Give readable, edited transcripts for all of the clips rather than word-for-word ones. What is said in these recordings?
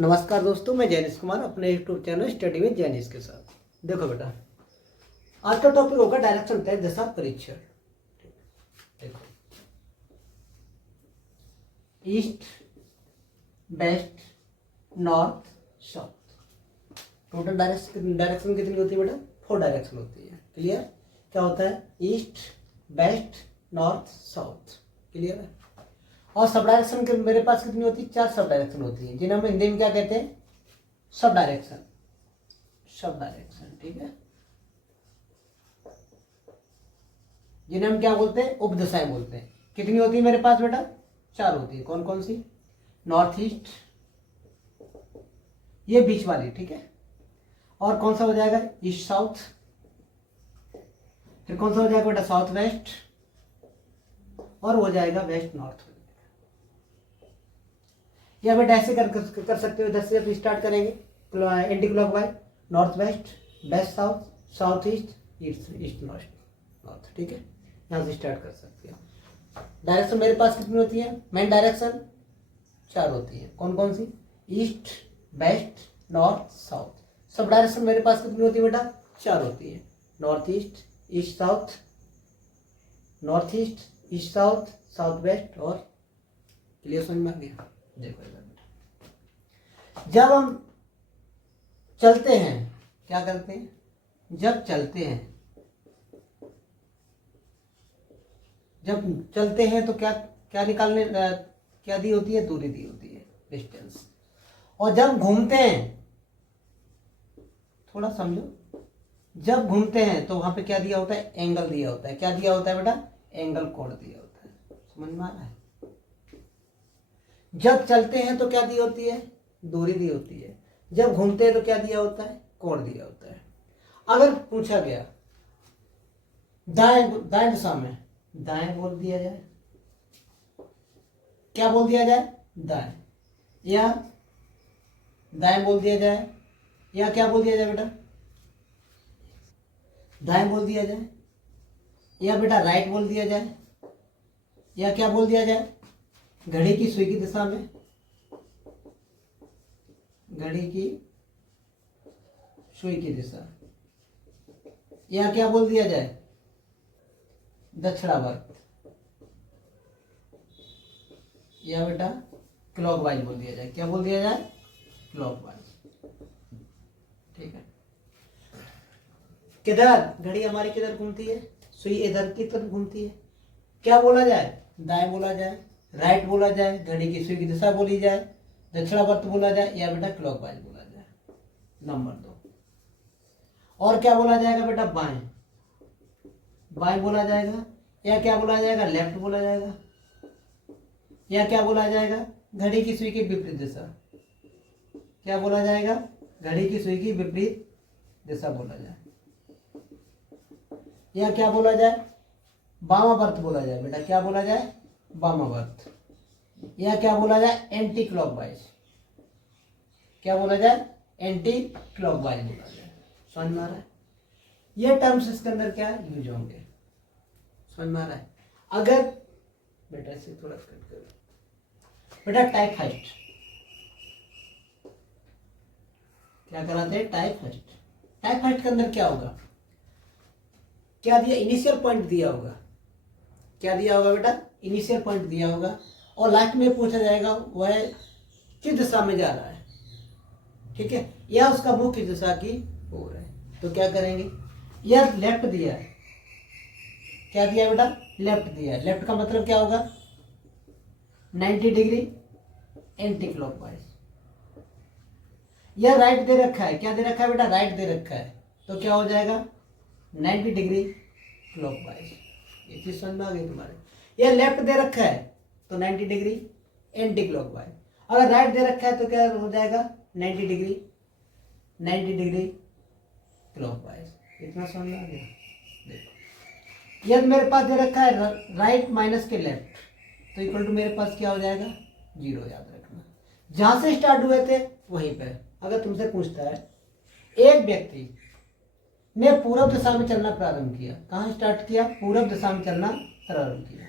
नमस्कार दोस्तों, मैं जैनिस कुमार अपने YouTube channel study with Jainis के साथ। देखो बेटा, आज का टॉपिक होगा डायरेक्शन तय दिशा परीक्षण। देखो, east, west, north, south, total direction कितनी होती है बेटा? 4 डायरेक्शन होती है। क्लियर? क्या होता है? East, west, north, south. Clear है? और सब डायरेक्शन के मेरे पास कितनी होती है? 4 सब डायरेक्शन होती है, जिन्हें हम हिंदी में क्या कहते हैं? Sub direction. सब डायरेक्शन, ठीक है, जिन्हें हम क्या बोलते हैं? उपदिशाएं बोलते हैं। कितनी होती है मेरे पास बेटा? 4 होती है। कौन कौन सी? नॉर्थ ईस्ट, ये बीच वाली, ठीक है। और कौन सा हो जाएगा? East south. फिर कौन सा हो जाएगा बेटा? South west. और हो जाएगा वेस्ट नॉर्थ। या बेटा ऐसे कर सकते हो। इधर से अब स्टार्ट करेंगे anti clockwise, north west, west south, south east, east north, ठीक है। यहाँ से स्टार्ट कर सकते हो। डायरेक्शन मेरे पास कितनी होती है? मेन डायरेक्शन 4 होती है। कौन कौन सी? East, west, north, south. सब डायरेक्शन मेरे पास कितनी होती है बेटा? 4 होती है। North east, east south, north east, east south, south west. और क्लियर समझ में आ गया? देखो बेटा, जब हम चलते हैं, क्या करते हैं? जब चलते हैं तो क्या क्या निकालने क्या दी होती है? दूरी दी होती है, डिस्टेंस। और जब घूमते हैं, थोड़ा समझो, जब घूमते हैं तो वहां पे क्या दिया होता है? एंगल दिया होता है। क्या दिया होता है बेटा? एंगल कोण दिया होता है। समझ में आ रहा है? जब चलते हैं तो क्या दी होती है? दूरी दी होती है। जब घूमते हैं तो क्या दिया होता है? कोण दिया होता है। अगर पूछा गया दाएं दिशा में, दाएं बोल दिया जाए, क्या बोल दिया जाए? दाएं। या दाएं बोल दिया जाए, या क्या बोल दिया जाए बेटा? दाएं बोल दिया जाए, या बेटा राइट बोल दिया जाए, या क्या बोल दिया जाए? घड़ी की सुई की दिशा में, घड़ी की सुई की दिशा, या क्या बोल दिया जाए? दक्षिणावर्त, या बेटा क्लॉकवाइज बोल दिया जाए। क्या बोल दिया जाए? क्लॉकवाइज, ठीक है। किधर घड़ी हमारी किधर घूमती है? सुई इधर की तरफ घूमती है। क्या बोला जाए? दाएं बोला जाए, राइट बोला जाए, घड़ी की सुई की दिशा बोली जाए, दक्षिणावर्त बोला जाए, या बेटा क्लॉकवाइज बोला जाए। नंबर 2। और क्या बोला जाएगा बेटा? बाएं, बाएं बोला जाएगा, या क्या बोला जाएगा? लेफ्ट बोला जाएगा, या क्या बोला जाएगा? घड़ी की सुई की विपरीत दिशा। क्या बोला जाएगा? घड़ी की सुई की विपरीत दिशा बोला जाए, या क्या बोला जाए? वामावर्त बोला जाए बेटा। क्या बोला जाए? वामावर्त। या क्या बोला जाए? Anti clockwise. क्या बोला जाए? एंटी क्लॉकवाइज बोला जाए। समझ में आ रहा है? ये टर्म्स इसके अंदर क्या यूज होंगे? समझ में आ रहा है? अगर बेटा से थोड़ा कट करो बेटा, टाइप फर्स्ट क्या कराते हैं? Type first. टाइप फर्स्ट के अंदर क्या होगा? क्या दिया? इनिशियल पॉइंट दिया होगा। क्या दिया होगा बेटा? इनिशियल पॉइंट दिया होगा। और लास्ट में पूछा जाएगा वह किस दिशा में जा रहा है, ठीक है, या उसका मुख किस दिशा की ओर है। तो क्या करेंगे? यह लेफ्ट दिया है। क्या दिया बेटा? लेफ्ट दिया है। लेफ्ट का मतलब क्या होगा? 90 डिग्री एंटी क्लॉकवाइज। यह राइट दे रखा है। क्या दे रखा है बेटा? राइट दे रखा है। तो क्या हो जाएगा? 90 डिग्री क्लॉकवाइज। ये चीज समझ में आ गई तुम्हारे? यह लेफ्ट दे रखा है तो 90 डिग्री एंटी क्लॉकवाइज। अगर राइट दे रखा है तो क्या हो जाएगा? 90 डिग्री क्लॉकवाइज। इतना समझ में आ गया? देखो, यदि मेरे पास दे रखा है राइट माइनस के लेफ्ट, तो इक्वल टू मेरे पास क्या हो जाएगा? 0। याद रखना, जहां से स्टार्ट हुए थे वहीं पर। अगर तुमसे पूछता है, एक व्यक्ति ने पूर्व दिशा में चलना प्रारंभ किया। कहां स्टार्ट किया? पूर्व दिशा में चलना प्रारंभ किया।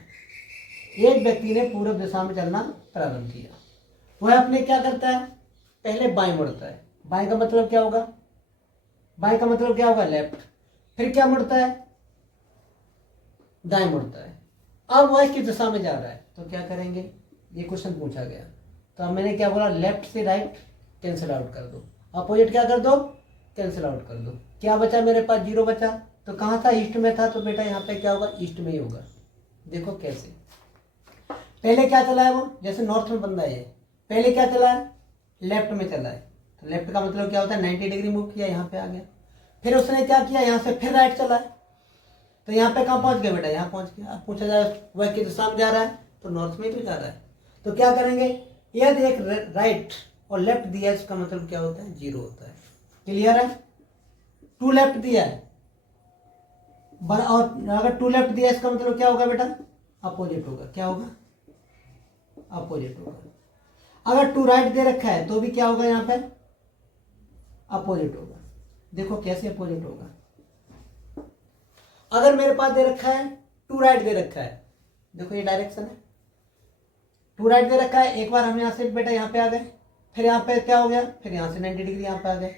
एक व्यक्ति ने पूर्व दिशा में चलना प्रारंभ किया। वह अपने क्या करता है? पहले बाएं मुड़ता है, बाएं का मतलब क्या होगा, बाएं का मतलब क्या होगा लेफ्ट, फिर क्या मुड़ता है, दाएं मुड़ता है। अब वाई किस दिशा में जा रहा है, तो क्या करेंगे, ये क्वेश्चन पूछा गया, तो मैंने क्या बोला, लेफ्ट से राइट कैंसिल आउट कर दो, अपोजिट क्या कर दो, कैंसिल आउट कर दो। क्या बचा मेरे पास, 0 बचा। तो कहाँ था, ईस्ट में था, तो बेटा यहाँ पे क्या होगा, ईस्ट में ही होगा। देखो कैसे, पहले क्या चला है वो, जैसे नॉर्थ में बंदा है, पहले क्या चला है, लेफ्ट में चला है, तो लेफ्ट का मतलब क्या होता है, 90 डिग्री मूव किया, यहाँ पे आ गया। फिर उसने क्या किया, यहाँ से फिर राइट चला है, तो यहाँ पे कहाँ पहुंच गया बेटा, यहाँ पहुंच गया। अब पूछा जाए वह किस दिशा में जा रहा है, तो नॉर्थ में ही तो जा रहा है। तो क्या करेंगे, यदि एक राइट और लेफ्ट दिया है, इसका मतलब क्या होता है, 0 होता है। क्लियर है, 2 लेफ्ट दिया है, और अगर 2 लेफ्ट दिया है, इसका मतलब क्या होगा बेटा, अपोजिट होगा। क्या होगा, अपोजिट होगा। अगर 2 राइट दे रखा है तो भी क्या होगा, यहाँ पे अपोजिट होगा। देखो कैसे अपोजिट होगा, अगर मेरे पास दे रखा है 2 राइट दे रखा है, देखो ये डायरेक्शन है, 2 राइट दे रखा है, एक बार हम यहाँ से बेटा यहाँ पे आ गए, फिर यहाँ पे क्या हो गया, फिर यहाँ से 90 डिग्री यहाँ पे आ गए।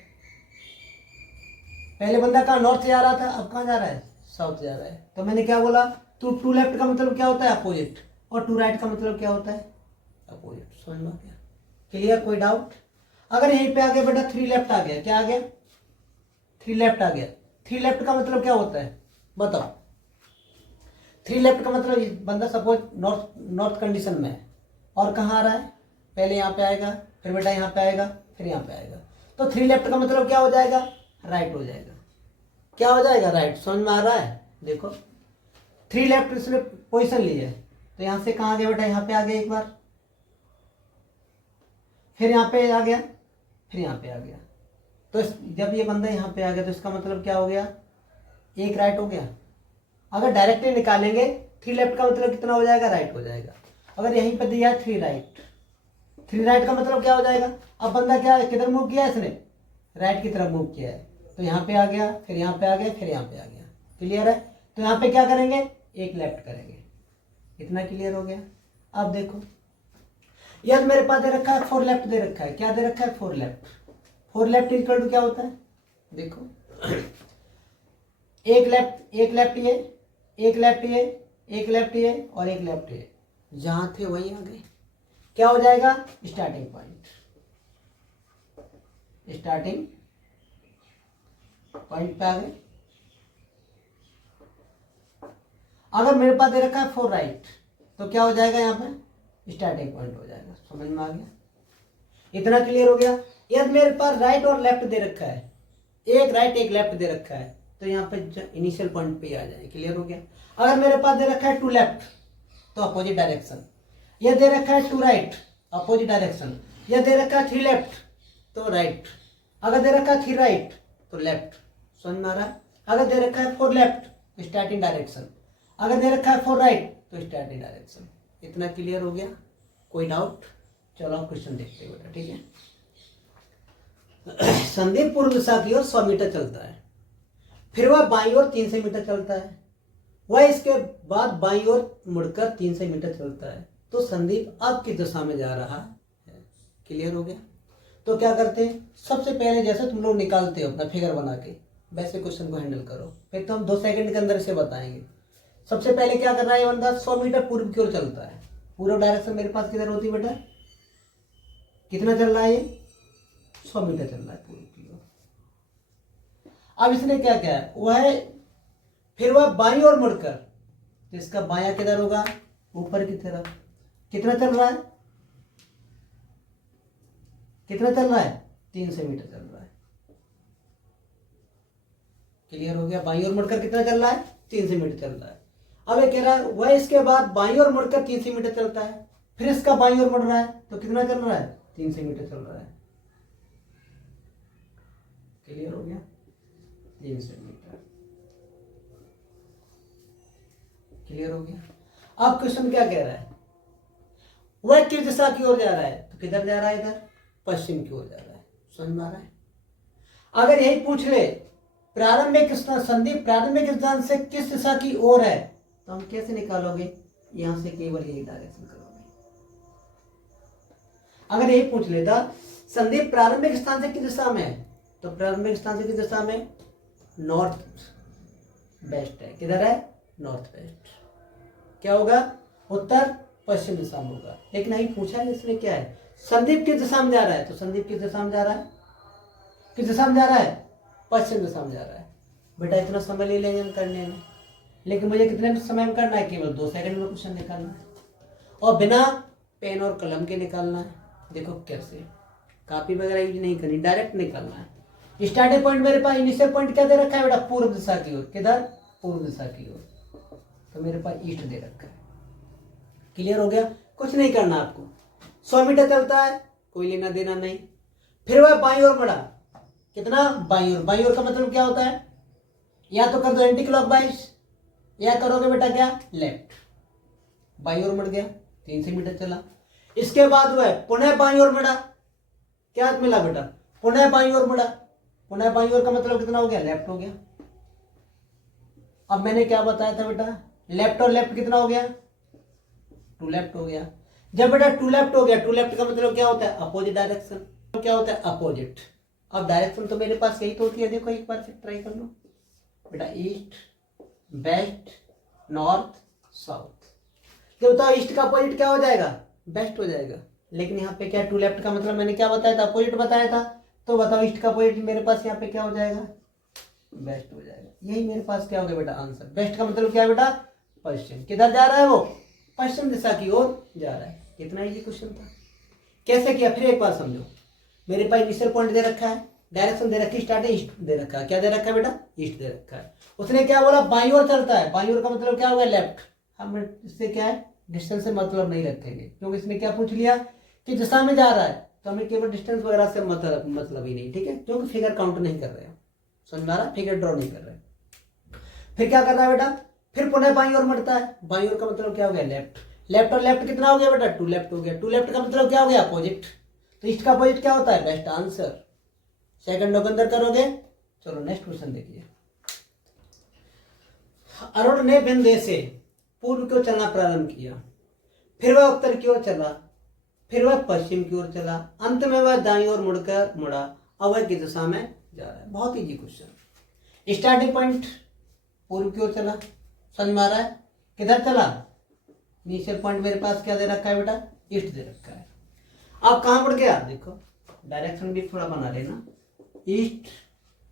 पहले बंदा कहाँ नॉर्थ जा रहा था, अब कहाँ जा रहा है, साउथ जा रहा है। तो मैंने क्या बोला, तो 2 लेफ्ट का मतलब क्या होता है, अपोजिट, और 2 राइट का मतलब क्या होता है, अपोजिट। समझ में आ गया, क्लियर, कोई डाउट। अगर यहीं पे आ गया बेटा 3 लेफ्ट आ गया, क्या आ गया, 3 लेफ्ट आ गया। 3 लेफ्ट का मतलब क्या होता है, बताओ। 3 लेफ्ट का मतलब बंदा सपोज नॉर्थ कंडीशन में है, और कहाँ आ रहा है, पहले यहाँ पे आएगा, फिर बेटा यहाँ पे आएगा, फिर यहाँ पे आएगा। तो 3 लेफ्ट का मतलब क्या हो जाएगा, राइट हो जाएगा। क्या हो जाएगा, राइट। समझ में आ रहा है, देखो 3 लेफ्ट इसने पोजीशन ली है, तो यहाँ से कहाँ आ गया बेटा, यहाँ पे आ गया एक बार, फिर यहाँ पे आ गया, फिर यहाँ पे आ गया। तो जब ये बंदा यहाँ पे आ गया, तो इसका मतलब क्या हो गया, एक राइट हो गया। अगर डायरेक्टली निकालेंगे 3 लेफ्ट का मतलब कितना हो जाएगा, राइट हो जाएगा। अगर यहीं पे दिया है 3 राइट, 3 राइट का मतलब क्या हो जाएगा, अब बंदा क्या किधर मूव किया है इसने, राइट की तरफ मूव किया है, तो यहाँ पे आ गया, फिर यहाँ पे आ गया, फिर यहाँ पे आ गया। क्लियर है, तो यहाँ पे क्या करेंगे, एक लेफ्ट करेंगे। इतना क्लियर हो गया। अब देखो, यदि मेरे पास दे रखा है 4 लेफ्ट दे रखा है, क्या दे रखा है, 4 लेफ्ट। 4 लेफ्ट इक्वल टू क्या होता है, देखो एक लेफ्ट ये, एक लेफ्ट ये, एक लेफ्ट ये, और एक लेफ्ट ये, जहां थे वहीं आ गए। क्या हो जाएगा, स्टार्टिंग पॉइंट, स्टार्टिंग पॉइंट पे आ गए। अगर मेरे पास दे रखा है 4 राइट, तो क्या हो जाएगा, यहाँ पे स्टार्टिंग पॉइंट हो जाएगा। समझ में आ गया, इतना क्लियर हो गया। यदि मेरे पास राइट और लेफ्ट दे रखा है, एक राइट एक लेफ्ट दे रखा है, तो यहाँ पे इनिशियल पॉइंट पे ही आ जाए। क्लियर हो गया। अगर मेरे पास दे रखा है 2 लेफ्ट, तो अपोजिट डायरेक्शन। यह दे रखा है 2 राइट, अपोजिट डायरेक्शन। यह दे रखा है 3 लेफ्ट, तो राइट। अगर दे रखा है 3 राइट, तो लेफ्ट। समझ में आ रहा है। अगर दे रखा है 4 लेफ्ट, स्टार्टिंग डायरेक्शन। अगर दे रखा है 4 राइट, तो स्टार्टिंग डायरेक्शन। इतना क्लियर हो गया, कोई डाउट। चलो हम क्वेश्चन देखते हैं बेटा, ठीक है। संदीप पूर्व दिशा की ओर 100 मीटर चलता है, फिर वह बाईं ओर 300 मीटर चलता है, वह इसके बाद बाईं ओर मुड़कर 300 मीटर चलता है। तो संदीप अब किस दिशा में जा रहा है। क्लियर हो गया। तो क्या करते हैं, सबसे पहले जैसे तुम लोग निकालते हो अपना फिगर बना के, वैसे क्वेश्चन को हैंडल करो। फिर तो हम 2 सेकंड के अंदर इसे बताएंगे। सबसे पहले क्या कर रहा है बंदा, 100 मीटर पूर्व की ओर चलता है। पूर्व डायरेक्शन मेरे पास किधर होती है बेटा, कितना चल रहा है ये, 100 मीटर चल रहा है पूर्व की ओर। अब इसने क्या किया है, वह फिर वह बाईं ओर मुड़कर, तो इसका बायां किधर होगा, ऊपर की तरफ। कितना चल रहा है, कितना चल रहा है, 300 मीटर चल रहा है। क्लियर हो गया। बाईं ओर मुड़कर कितना चल रहा है, 300 मीटर चल रहा है। अब ये कह रहा है वह इसके बाद बाईं ओर मुड़कर 300 मीटर चलता है, फिर इसका बाईं ओर मुड़ रहा है, तो कितना चल रहा है, 300 मीटर चल रहा है। क्लियर हो गया, 300 मीटर। क्लियर हो गया। अब क्वेश्चन क्या कह रहा है, वह किस दिशा की ओर जा रहा है, तो किधर जा रहा है, इधर पश्चिम की ओर जा रहा है। समझ में आ रहा है। अगर यही पूछ ले प्रारंभिक स्थान, संदीप प्रारंभिक स्थान से किस दिशा की ओर है, तो हम कैसे निकालोगे, यहां से केवल यही डायरेक्शन करोगे। अगर यही पूछ लेता संदीप प्रारंभिक स्थान से किस दिशा में है? तो प्रारंभिक स्थान से किस दिशा में? नॉर्थ वेस्ट है। किधर है? North west. क्या होगा? उत्तर पश्चिम दिशा में होगा। लेकिन नहीं पूछा है इसमें क्या है, संदीप किस दिशा में जा रहा है? तो संदीप किस दिशा में जा रहा है? किस दिशा में जा रहा है? पश्चिम दिशा में जा रहा है। बेटा इतना समय ले लेंगे हम करने में, लेकिन मुझे कितने समय में करना है? केवल 2 सेकंड में क्वेश्चन निकालना है और बिना पेन और कलम के निकालना है। देखो कैसे, कॉपी वगैरह यूज नहीं करनी, डायरेक्ट निकालना है। स्टार्टिंग पॉइंट मेरे पास इनिशियल पॉइंट क्या दे रखा है बेटा? पूर्व दिशा की ओर। किधर? पूर्व दिशा की ओर। तो मेरे पास ईस्ट दे रखा है। क्लियर हो गया? कुछ नहीं करना आपको। 100 मीटर चलता है, कोई लेना देना नहीं। फिर वह बाई ओर बढ़ा। कितना? By ore. बाई ओर का मतलब क्या होता है? या तो कर दो एंटी क्लॉकवाइज, या करोगे बेटा क्या? लेफ्ट। बाई ओर मुड़ गया, 300 मीटर चला। इसके बाद वह पुनः बाई ओर मुड़ा। क्या मिला बेटा? पुनः बाई ओर मुड़ा। पुनः बाई ओर का मतलब कितना हो गया? लेफ्ट हो गया। अब मैंने क्या बताया था बेटा? लेफ्ट और लेफ्ट कितना हो गया? 2 लेफ्ट हो गया। जब बेटा 2 लेफ्ट हो गया, 2 लेफ्ट का मतलब क्या होता है? Opposite direction. तो क्या होता है? अपोजिट। अब डायरेक्शन तो मेरे पास यही तो होती है। देखो एक बार फिर ट्राई कर लो बेटा। East, west, north, south. तो बताओ ईस्ट का अपोजिट क्या हो जाएगा? वेस्ट हो जाएगा। लेकिन यहाँ पे क्या 2 लेफ्ट का मतलब मैंने क्या बताया था? अपोजिट बताया था। तो बताओ ईस्ट का अपोजिट मेरे पास यहाँ पे क्या हो जाएगा? वेस्ट हो जाएगा। यही मेरे पास क्या हो गया बेटा? आंसर। वेस्ट का मतलब क्या है बेटा? पश्चिम। किधर जा रहा है वो? पश्चिम दिशा की ओर जा रहा है। कितना इजी क्वेश्चन था। कैसे किया फिर एक बार समझो। मेरे पास इनिशियल पॉइंट दे रखा है, डायरेक्शन दे रखी, स्टार्ट ईस्ट दे रखा है। क्या दे रखा है बेटा? ईस्ट दे रखा है। उसने क्या बोला? बाई ओर चलता है। बाई ओर का मतलब क्या हुआ? लेफ्ट। हम इससे क्या है? डिस्टेंस से मतलब नहीं रखेंगे, क्योंकि इसने क्या पूछ लिया कि दिशा में जा रहा है, तो हमें केवल डिस्टेंस वगैरह से मतलब ही नहीं। ठीक है, क्योंकि फिगर काउंट नहीं कर रहे हैं। समझ में आ रहा? फिगर ड्रॉ नहीं कर रहे। फिर क्या कर रहा है बेटा? फिर पुनः बाई ओर बढ़ता है। बाई ओर का मतलब क्या हो गया? लेफ्ट। लेफ्ट और लेफ्ट कितना हो गया बेटा? 2 लेफ्ट हो गया। 2 लेफ्ट का मतलब क्या हो गया? अपोजिट। तो ईस्ट का अपोजिट क्या होता है? Best answer. सेकंडों के अंदर करोगे। चलो नेक्स्ट क्वेश्चन देखिए। अरुण ने बिंदु से पूर्व की ओर चलना प्रारंभ किया, फिर वह उत्तर की ओर चला, फिर वह पश्चिम की ओर चला, अंत में वह दाईं ओर मुड़कर मुड़ा। अब वह किस दिशा में जा रहा है? बहुत इजी क्वेश्चन। स्टार्टिंग पॉइंट पूर्व की ओर चला, समझ में आ रहा है? किधर चला? इनिशियल पॉइंट मेरे पास क्या दे रखा है बेटा? ईस्ट दे रखा है। अब कहां मुड़ गया? देखो डायरेक्शन भी थोड़ा बना लेना। East,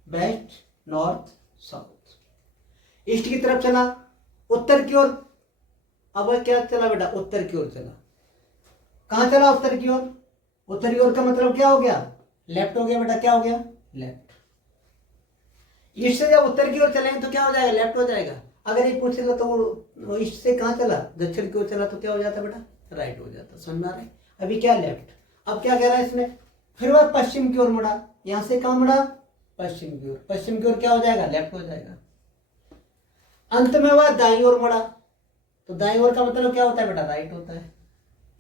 west, north, south. East की तरफ चला, उत्तर की ओर। अब वह क्या चला बेटा? उत्तर की ओर चला। कहां चला? उत्तर की ओर। उत्तर की ओर का मतलब क्या हो गया? लेफ्ट हो गया बेटा। क्या हो गया? लेफ्ट। ईस्ट से जब उत्तर की ओर चलेंगे तो क्या हो जाएगा? लेफ्ट हो जाएगा। अगर ये पूछ लेगा तो वो ईस्ट से कहां चला? दक्षिण की ओर चला, तो क्या हो जाता बेटा? राइट हो जाता। समझ में आ रहा है? अभी क्या? लेफ्ट। अब क्या कह रहा है इसने? फिर वह पश्चिम की ओर मुड़ा। यहां से कहां मुड़ा? पश्चिम की ओर। पश्चिम की ओर क्या हो जाएगा? लेफ्ट हो जाएगा। अंत में वह दाईं ओर मुड़ा। तो दाईं ओर का मतलब क्या होता है बेटा? राइट होता है।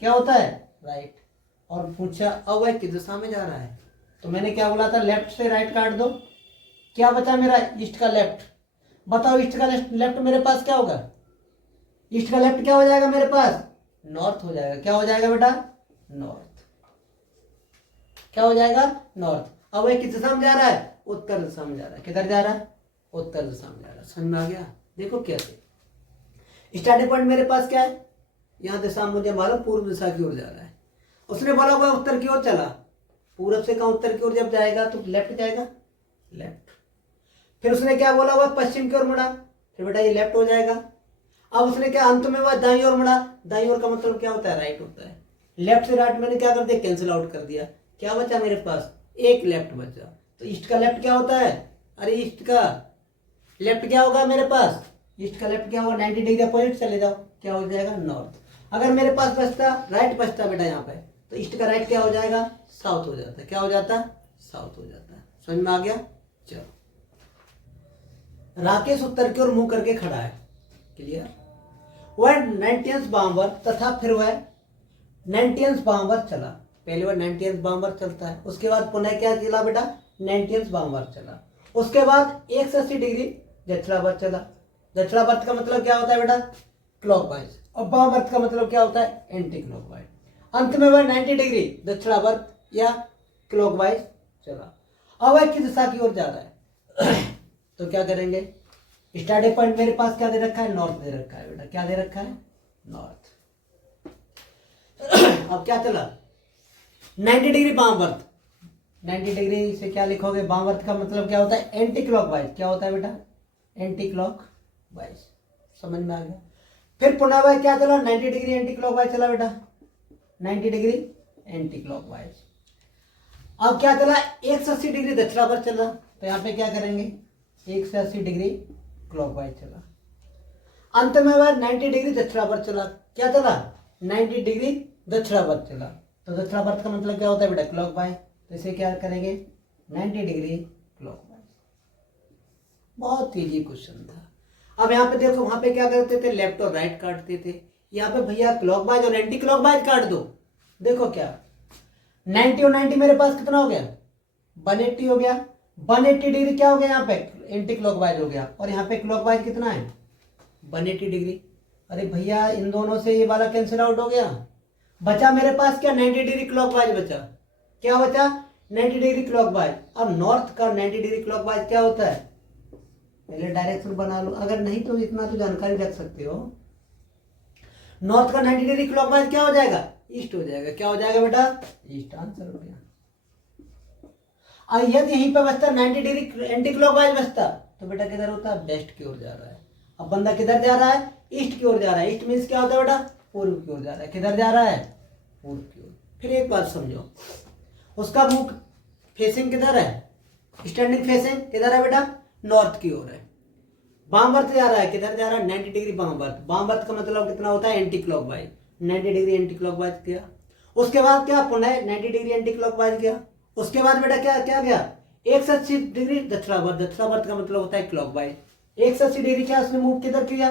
क्या होता है? राइट। और पूछा अब वह किस दिशा में जा रहा है? तो मैंने क्या बोला था? लेफ्ट से राइट काट दो। क्या बचा मेरा? ईस्ट का लेफ्ट। बताओ ईस्ट का लेफ्ट मेरे पास क्या होगा? ईस्ट का लेफ्ट क्या हो जाएगा मेरे पास? नॉर्थ हो जाएगा। क्या हो जाएगा बेटा? नॉर्थ। क्या हो जाएगा? नॉर्थ। अब वह किस दिशा में जा रहा है? उत्तर दिशा में जा रहा है। किधर जा रहा है? उत्तर दिशा में जा रहा है। समझ में आ गया? देखो कैसे। स्टार्टिंग पॉइंट मेरे पास क्या है? यहां दिशा मुझे मालूम पूर्व दिशा की ओर जा रहा है। उसने बोला वह उत्तर की ओर चला। पूर्व से कहा उत्तर की ओर जब जाएगा तो लेफ्ट जाएगा। लेफ्ट। फिर उसने क्या बोला? वह पश्चिम की ओर मुड़ा। फिर बेटा ये लेफ्ट हो जाएगा। अब उसने क्या? अंत में वह दाईं ओर मुड़ा। दाईं ओर का मतलब क्या होता है? राइट होता है। लेफ्ट से राइट मैंने क्या कर दिया? कैंसिल आउट कर दिया। क्या बचा मेरे पास? एक लेफ्ट बचा। तो ईस्ट का लेफ्ट क्या होता है? अरे ईस्ट का लेफ्ट क्या होगा मेरे पास? ईस्ट का लेफ्ट क्या होगा? 90 डिग्री अपोजिट चले जाओ। क्या हो जाएगा? नॉर्थ। अगर मेरे पास बचता राइट बचता बेटा यहाँ पे, तो ईस्ट का राइट क्या हो जाएगा? साउथ हो जाता है। क्या हो जाता? साउथ हो जाता है। समझ में आ गया? चलो। राकेश उत्तर की ओर मुंह करके खड़ा है। क्लियर? वह 90 बामवर तथा फिर वह 90 बामवर चला। पहले वह 90 बामवर चलता है, उसके बाद पुनः क्या चला बेटा? 90 बामवर चला। उसके बाद 180 डिग्री दक्षिणावर्त चला। दक्षिणावर्त का मतलब क्या होता है बेटा? क्लॉकवाइज। और वामावर्त का मतलब क्या होता है? Anti clockwise. अंत में वह 90 डिग्री दक्षिणावर्त या क्लॉकवाइज चला। अब वह किस दिशा की ओर जा रहा है तो क्या करेंगे, स्टार्टिंग पॉइंट मेरे पास क्या दे रखा है, नॉर्थ दे रखा है बेटा, क्या दे रखा है, नॉर्थ। अब क्या चला, 90 डिग्री बामवर्त। 90 डिग्री से क्या लिखोगे, बामवर्त का मतलब क्या होता है, एंटी क्लॉकवाइज। क्या होता है बेटा, एंटी क्लॉकवाइज। समझ में आ गया। फिर पुनः वह क्या चला, 90 डिग्री एंटी क्लॉकवाइज चला बेटा, 90 डिग्री एंटी क्लॉकवाइज। अब क्या चला, 180 डिग्री दक्षिणावर्त चला, तो यहाँ पे क्या करेंगे, 180 डिग्री क्लॉकवाइज चला। अंत में वह 90 डिग्री दक्षिणावर्त चला। क्या चला, 90 डिग्री दक्षिणावर्त चला। तो दक्षिणावर्त का मतलब क्या होता है बेटा, क्लॉकवाइज। तो इसे क्या करेंगे, 90 डिग्री क्लॉकवाइज। बहुत इजी क्वेश्चन था। अब यहाँ पे देखो, वहां पे क्या करते थे, लेफ्ट और राइट काटते थे। यहाँ पे भैया क्लॉकवाइज और एंटी क्लॉकवाइज काट दो। देखो क्या, 90 और 90 मेरे पास कितना हो गया, 180 हो गया। 180 डिग्री क्या हो गया, यहाँ पे एंटी क्लॉकवाइज हो गया, और यहाँ पे क्लॉकवाइज कितना है, 180 डिग्री। अरे भैया इन दोनों से ये वाला कैंसिल आउट हो गया, बचा मेरे पास क्या, 90 डिग्री क्लॉकवाइज बचा। क्या बचा, 90 डिग्री क्लॉकवाइज। अब नॉर्थ का 90 डिग्री क्लॉकवाइज क्या होता है, पहले डायरेक्शन बना लो, अगर नहीं तो इतना तो जानकारी रख सकते हो। नॉर्थ का 90 डिग्री क्लॉकवाइज क्या हो जाएगा, ईस्ट हो जाएगा। क्या हो जाएगा बेटा, ईस्ट। आंसर हो गया। और यदि यहीं पे बचता 90 डिग्री एंटी क्लॉकवाइज बचता तो बेटा किधर होता, वेस्ट की ओर जा रहा है। अब बंदा किधर जा रहा है, ईस्ट की ओर जा रहा है। ईस्ट मीन्स क्या होता है बेटा, पूर्व की ओर जा रहा है। किधर जा रहा है, पूर्व की ओर। फिर एक बात समझो, उसका मुख फेसिंग किधर है, स्टैंडिंग फेसिंग किधर है बेटा, नॉर्थ की ओर है। वामवर्त जा रहा है, किधर जा रहा है, 90 डिग्री वामवर्त। वामवर्त का मतलब कितना होता है, anti clockwise. 90 degree anti clockwise किया। उसके बाद क्या, पुनः 90 डिग्री एंटी क्लॉकवाइज किया। उसके बाद बेटा क्या क्या गया, 180 डिग्री दक्षिणावर्त। दक्षिणावर्त का मतलब होता है क्लॉकवाइज। 180 डिग्री क्या उसने मूव किधर किया,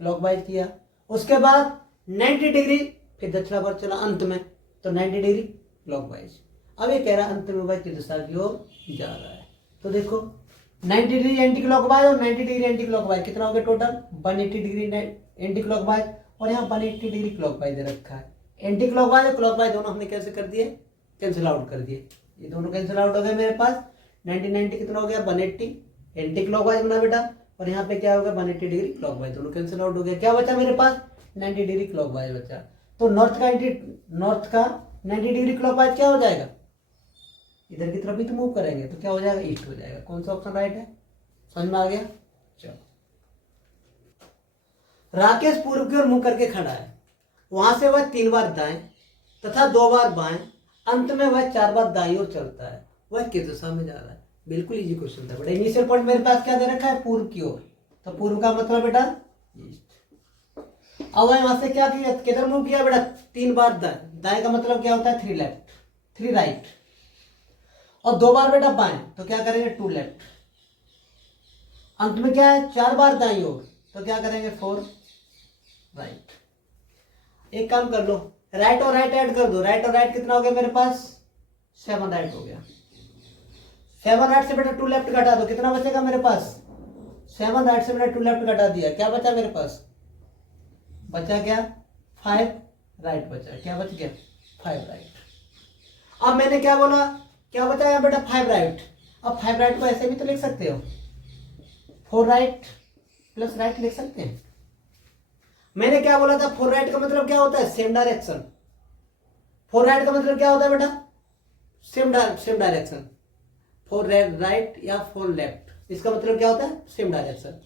क्लॉकवाइज किया। उसके बाद 90 डिग्री फिर दक्षिणावर्त चला अंत में, तो 90 डिग्री क्लॉकवाइज। अब ये कह रहा है अंत में वह किस दिशा की ओर जा रहा है। तो देखो 90 डिग्री एंटी क्लॉकवाइज और 90 डिग्री एंटी क्लॉकवाइज कितना हो गया टोटल, 180 डिग्री एंटी क्लॉकवाइज, और यहाँ 180 डिग्री क्लॉकवाइज दे रखा है। एंटी क्लॉकवाइज और क्लॉकवाइज दोनों हमने कैसे कर दिए, कैंसिल आउट कर दिए। ये दोनों कैंसिल आउट हो गए मेरे पास। 90 कितना हो गया, 180 एंटी क्लॉकवाइज बना बेटा, और यहाँ पे क्या होगा, 180 डिग्री क्लॉकवाइज। दोनों कैंसिल आउट हो गया। क्या बचा मेरे पास, 90 डिग्री क्लॉकवाइज बचा। तो नॉर्थ का 90 डिग्री क्लॉकवाइज क्या हो जाएगा, इधर की तरफ भी तो मूव करेंगे, तो क्या हो जाएगा, ईस्ट हो जाएगा। कौन सा ऑप्शन राइट है, समझ में आ गया। चलो, राकेश पूर्व की ओर मुंह करके खड़ा है। वहां से वह 3 बार दाएं तथा 2 बार बाएं, अंत में वह 4 बार दाईं ओर चलता है। वह किस दिशा में जा रहा है। बिल्कुल इजी क्वेश्चन था बेटा। इनिशियल पॉइंट मेरे पास क्या दे रखा है, पूर्व की ओर, तो पूर्व का मतलब बेटा ईस्ट। अब वहां से क्या किया, किधर मूव किया बेटा, 3 बार दाएं। दाएं का मतलब क्या होता है, 3 लेफ्ट 3 राइट, और 2 बार बेटा बाएं, तो क्या करेंगे, 2 लेफ्ट। अंत में क्या है, 4 बार दाईं ओर, तो क्या करेंगे, 4 राइट। एक काम कर लो, राइट और राइट ऐड कर दो। राइट और राइट कितना हो गया मेरे पास, 7 राइट हो गया। 7 राइट से बेटा 2 लेफ्ट घटा दो, कितना बचेगा मेरे पास, 7 राइट से मैंने 2 लेफ्ट घटा दिया, क्या बचा मेरे पास, बचा क्या, 5 राइट बचा। क्या बच गया, 5 राइट। अब मैंने क्या बोला, क्या बचा है बेटा, 5 राइट। अब 5 राइट को ऐसे भी तो लिख सकते हो, 4 राइट प्लस राइट लिख सकते हैं। मैंने क्या बोला था, 4 राइट का मतलब क्या होता है, सेम डायरेक्शन। 4 राइट का मतलब क्या होता है बेटा, सेम डायरेक्शन। 4 राइट या 4 लेफ्ट, इसका मतलब क्या होता है, सेम डायरेक्शन।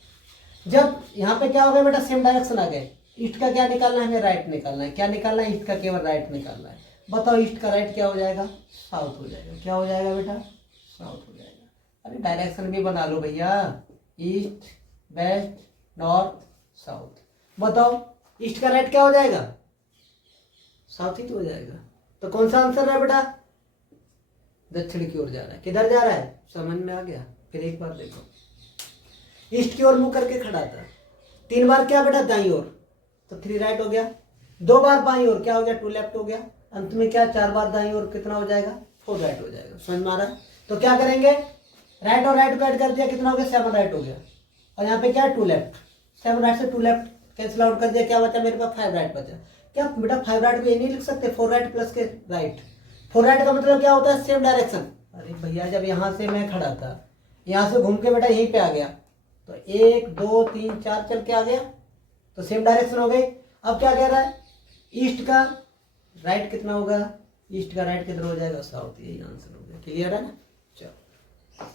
जब यहाँ पे क्या हो गया बेटा, सेम डायरेक्शन आ गए, ईस्ट का क्या निकालना है, हमें राइट निकालना है। क्या निकालना है, ईस्ट का केवल राइट निकालना है। बताओ ईस्ट का राइट क्या हो जाएगा, साउथ हो जाएगा। क्या हो जाएगा बेटा, साउथ हो जाएगा। अरे डायरेक्शन भी बना लो भैया, ईस्ट वेस्ट नॉर्थ साउथ। बताओ ईस्ट का राइट क्या हो जाएगा, साउथ ही तो हो जाएगा। तो कौन सा आंसर है बेटा, दक्षिण की ओर जा रहा है। किधर जा रहा है, समझ में आ गया। फिर एक बार देखो, ईस्ट की ओर मुंह करके खड़ा था, 3 बार क्या बेटा, दाईं ओर, तो 3 राइट हो गया। 2 बार बाईं ओर, क्या हो गया, 2 लेफ्ट हो गया। अंत में क्या, 4 बार दाईं ओर, कितना हो जाएगा, 4 राइट हो जाएगा। समझ में आ रहा है। तो क्या करेंगे, राइट और राइट को ऐड कर दिया, कितना हो गया, 7 राइट हो गया। और यहाँ पे क्या, 2 लेफ्ट, 7 राइट से 2 लेफ्ट कैंसिल आउट कर दिया, क्या बचा मेरे पास, 5 राइट बचा। क्या बेटा 5 राइट को ये नहीं लिख सकते, 4 राइट प्लस के राइट, फोर राइट का मतलब क्या होता है? Same direction. अरे भैया जब यहाँ से मैं खड़ा था, यहाँ से घूम के बेटा यहीं पे आ गया, तो 1 2 3 4 चल के आ गया, तो सेम डायरेक्शन हो गई। अब क्या कह रहा है? ईस्ट का राइट कितना होगा? ईस्ट का राइट कितना हो जाएगा? साउथ। यही आंसर हो गया। क्लियर है ना? चलो।